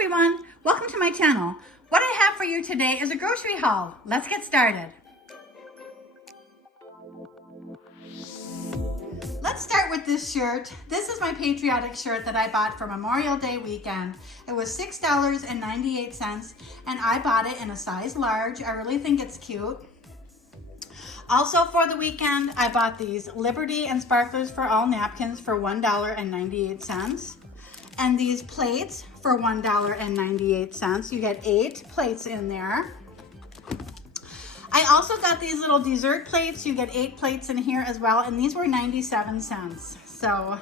everyone, welcome to my channel. What I have for you today is a grocery haul. Let's get started. Let's start with this shirt. This is my patriotic shirt that I bought for Memorial Day weekend. It was $6.98 and I bought it in a size large. I really think it's cute. Also for the weekend, I bought these Liberty and Sparklers for All napkins for $1.98. And these plates for $1.98. You get 8 plates in there. I also got these little dessert plates. You get 8 plates in here as well, and these were 97 cents. So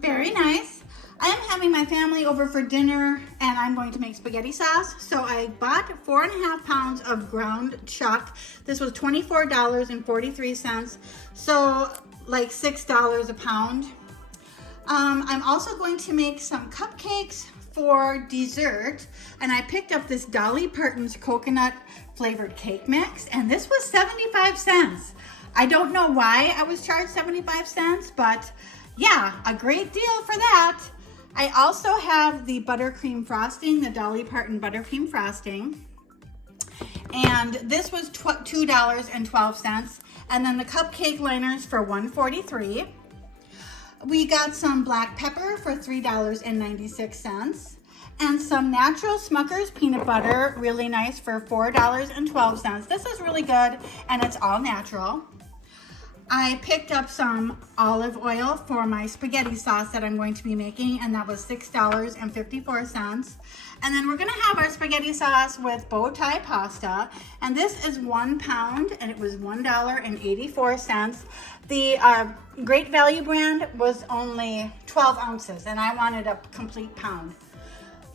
very nice. I am having my family over for dinner and I'm going to make spaghetti sauce. So I bought 4.5 pounds of ground chuck. This was $24.43. So like $6 a pound. I'm also going to make some cupcakes for dessert, and I picked up this Dolly Parton's coconut flavored cake mix, and this was 75 cents. I don't know why I was charged 75 cents, but yeah, a great deal for that. I also have the buttercream frosting, the Dolly Parton buttercream frosting, and this was $2.12, and then the cupcake liners for $1.43. We got some black pepper for $3.96 and some natural Smucker's peanut butter, really nice, for $4.12. This is really good and it's all natural. I picked up some olive oil for my spaghetti sauce that I'm going to be making, and that was $6.54. And then we're gonna have our spaghetti sauce with bow tie pasta, and this is 1 pound and it was $1.84. The Great Value brand was only 12 ounces and I wanted a complete pound.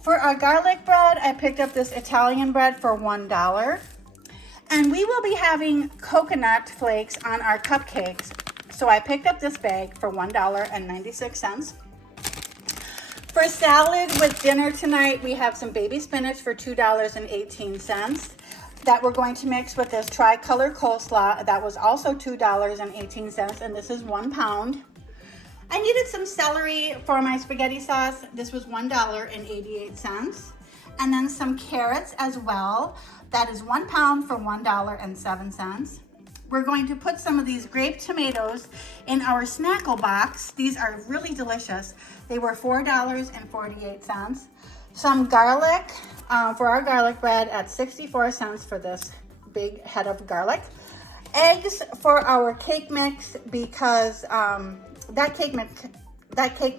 For our garlic bread, I picked up this Italian bread for $1. And we will be having coconut flakes on our cupcakes. So I picked up this bag for $1.96. For salad with dinner tonight, we have some baby spinach for $2.18 that we're going to mix with this tricolor coleslaw. That was also $2.18, and this is 1 pound. I needed some celery for my spaghetti sauce. This was $1.88. And then some carrots as well. That is 1 pound for $1.07. We're going to put some of these grape tomatoes in our snackle box. These are really delicious. They were $4.48. Some garlic for our garlic bread at 64 cents for this big head of garlic. Eggs for our cake mix because that cake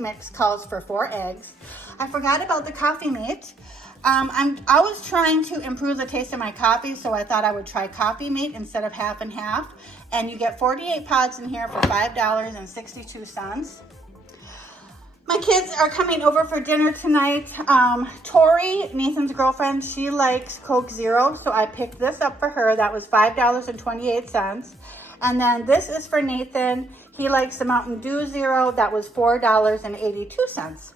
mix calls for 4 eggs. I forgot about the coffee mate. I was trying to improve the taste of my coffee, so I thought I would try Coffee Mate instead of half and half. And you get 48 pods in here for $5.62. My kids are coming over for dinner tonight. Tori, Nathan's girlfriend, she likes Coke Zero, so I picked this up for her. That was $5.28. And then this is for Nathan. He likes the Mountain Dew Zero. That was $4.82.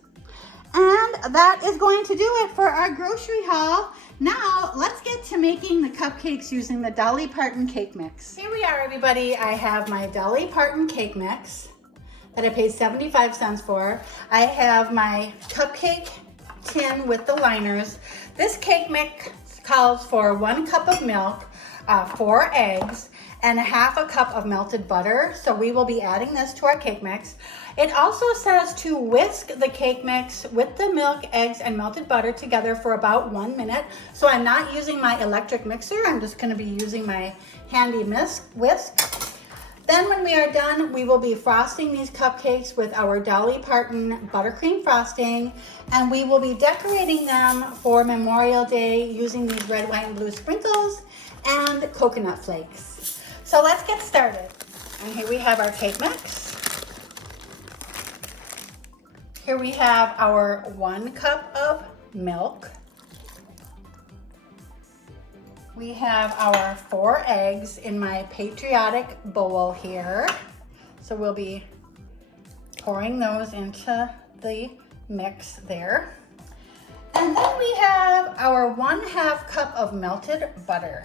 And that is going to do it for our grocery haul. Now, let's get to making the cupcakes using the Dolly Parton cake mix. Here we are, everybody. I have my Dolly Parton cake mix that I paid 75 cents for. I have my cupcake tin with the liners. This cake mix calls for 1 cup of milk, 4 eggs, and 1/2 cup of melted butter. So we will be adding this to our cake mix. It also says to whisk the cake mix with the milk, eggs, and melted butter together for about 1 minute. So I'm not using my electric mixer. I'm just gonna be using my handy whisk. Then when we are done, we will be frosting these cupcakes with our Dolly Parton buttercream frosting, and we will be decorating them for Memorial Day using these red, white, and blue sprinkles and coconut flakes. So let's get started. And here we have our cake mix. Here we have our 1 cup of milk. We have our 4 eggs in my patriotic bowl here. So we'll be pouring those into the mix there. And then we have our 1/2 cup of melted butter.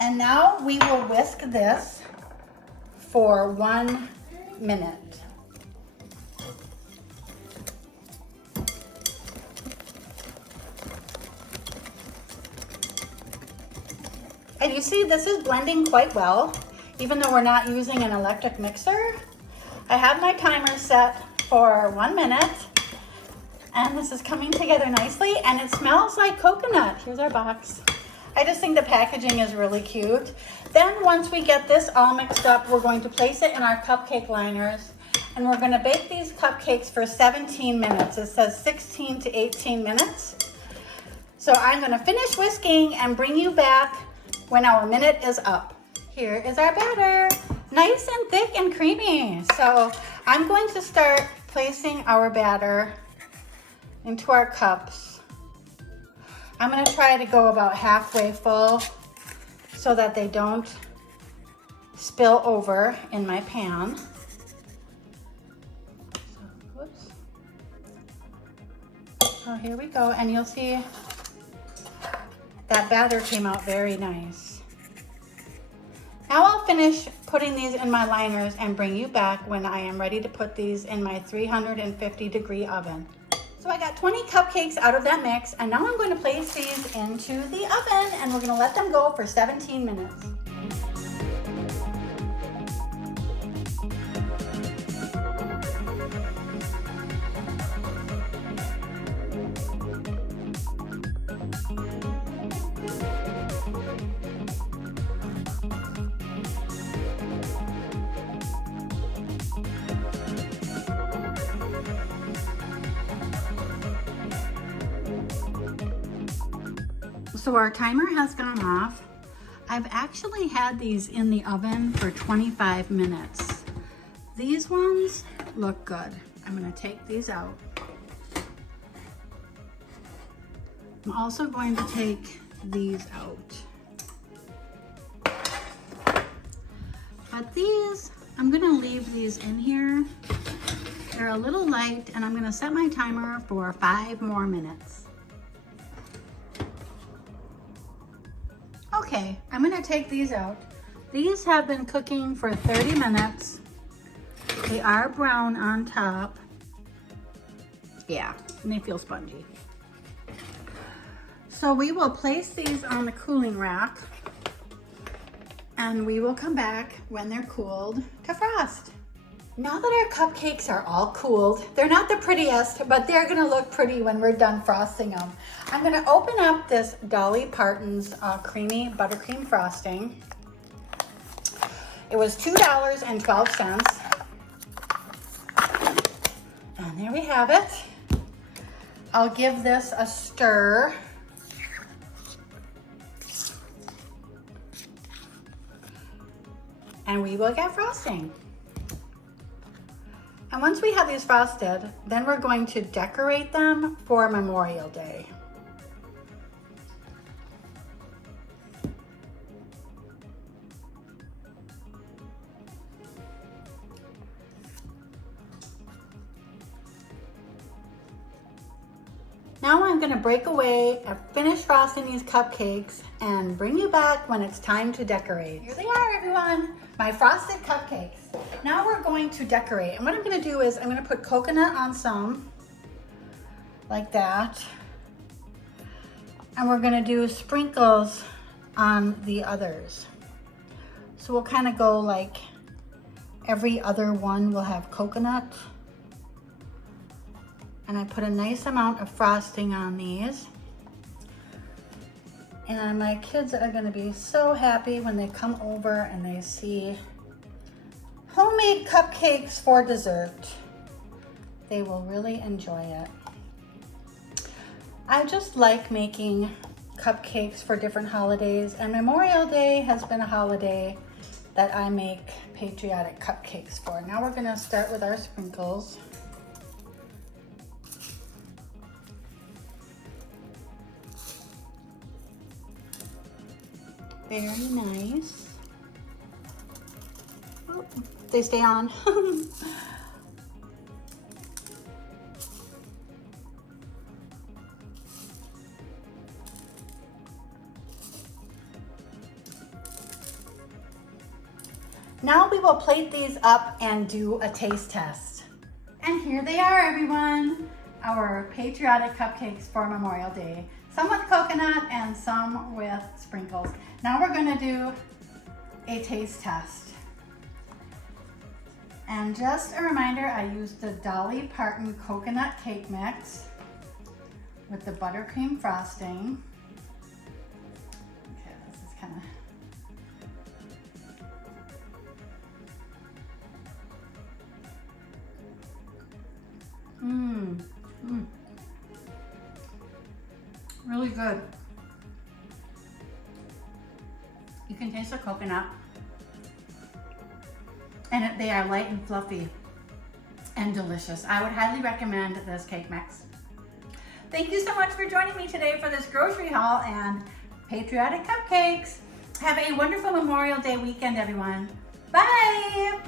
And now we will whisk this for 1 minute. And you see, this is blending quite well, even though we're not using an electric mixer. I have my timer set for 1 minute, and this is coming together nicely, and it smells like coconut. Here's our box. I just think the packaging is really cute. Then once we get this all mixed up, we're going to place it in our cupcake liners, and we're gonna bake these cupcakes for 17 minutes. It says 16 to 18 minutes. So I'm gonna finish whisking and bring you back when our minute is up. Here is our batter, nice and thick and creamy. So I'm going to start placing our batter into our cups. I'm gonna try to go about halfway full so that they don't spill over in my pan. So here we go, and you'll see that batter came out very nice. Now I'll finish putting these in my liners and bring you back when I am ready to put these in my 350-degree oven. So I got 20 cupcakes out of that mix, and now I'm going to place these into the oven, and we're going to let them go for 17 minutes. So our timer has gone off. I've actually had these in the oven for 25 minutes. These ones look good. I'm gonna take these out. I'm also going to take these out. But these, I'm gonna leave these in here. They're a little light, and I'm gonna set my timer for 5 more minutes. Okay, I'm gonna take these out. These have been cooking for 30 minutes. They are brown on top. Yeah, and they feel spongy. So we will place these on the cooling rack, and we will come back when they're cooled to frost. Now that our cupcakes are all cooled, they're not the prettiest, but they're gonna look pretty when we're done frosting them. I'm gonna open up this Dolly Parton's creamy buttercream frosting. It was $2.12. And there we have it. I'll give this a stir. And we will get frosting. And once we have these frosted, then we're going to decorate them for Memorial Day. Now I'm gonna break away and finish frosting these cupcakes and bring you back when it's time to decorate. Here they are, everyone, my frosted cupcakes. Now we're going to decorate. And what I'm gonna do is I'm gonna put coconut on some, like that. And we're gonna do sprinkles on the others. So we'll kind of go like every other one will have coconut. And I put a nice amount of frosting on these. And my kids are gonna be so happy when they come over and they see homemade cupcakes for dessert. They will really enjoy it. I just like making cupcakes for different holidays, and Memorial Day has been a holiday that I make patriotic cupcakes for. Now we're gonna start with our sprinkles. Very nice. Oh, they stay on. Now we will plate these up and do a taste test. And here they are, everyone. Our patriotic cupcakes for Memorial Day. Some with coconut and some with sprinkles. Now we're gonna do a taste test. And just a reminder, I used the Dolly Parton coconut cake mix with the buttercream frosting. Okay, this is kind of... Really good. You can taste the coconut. And they are light and fluffy and delicious. I would highly recommend this cake mix. Thank you so much for joining me today for this grocery haul and patriotic cupcakes. Have a wonderful Memorial Day weekend, everyone. Bye.